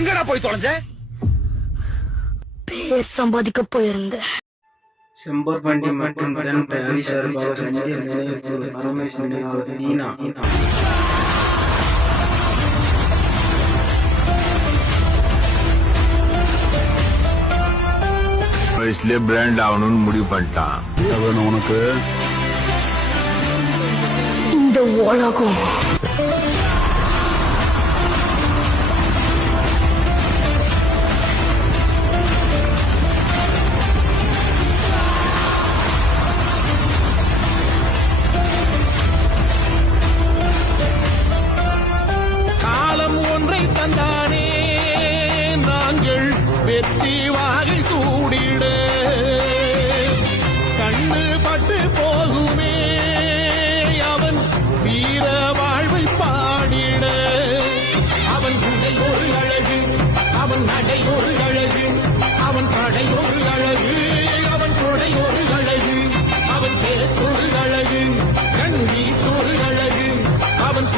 எங்கடா போய் தொலைஞ்ச? சம்பாதிக்க போயிருந்தேன். செம்பர் பாண்டி மற்றும் தன் தயாரிசார்பாக நடிகர் நினைவு பரமேஷ் நினைவு தீனா. इसलिए ब्रांड ஆகணும்னு முடிவு பண்ணிட்டான். உனக்கு இந்த உலகம் காலம் ஒன்றை தந்தானே நாங்கள் வெற்றி வாகை சூடிட கண்ணு பட்டு போகுமே அவன் வீர வாழ்வை பாடிட அவன் உடை ஒரு அழகு அவன் நடை ஒரு அழகு அவன் படை ஒரு அழகு அவன் கொடை ஒரு அழகு அவன் பேச்சொரு அழகு கண் வீச்சொரு அழகு அவன்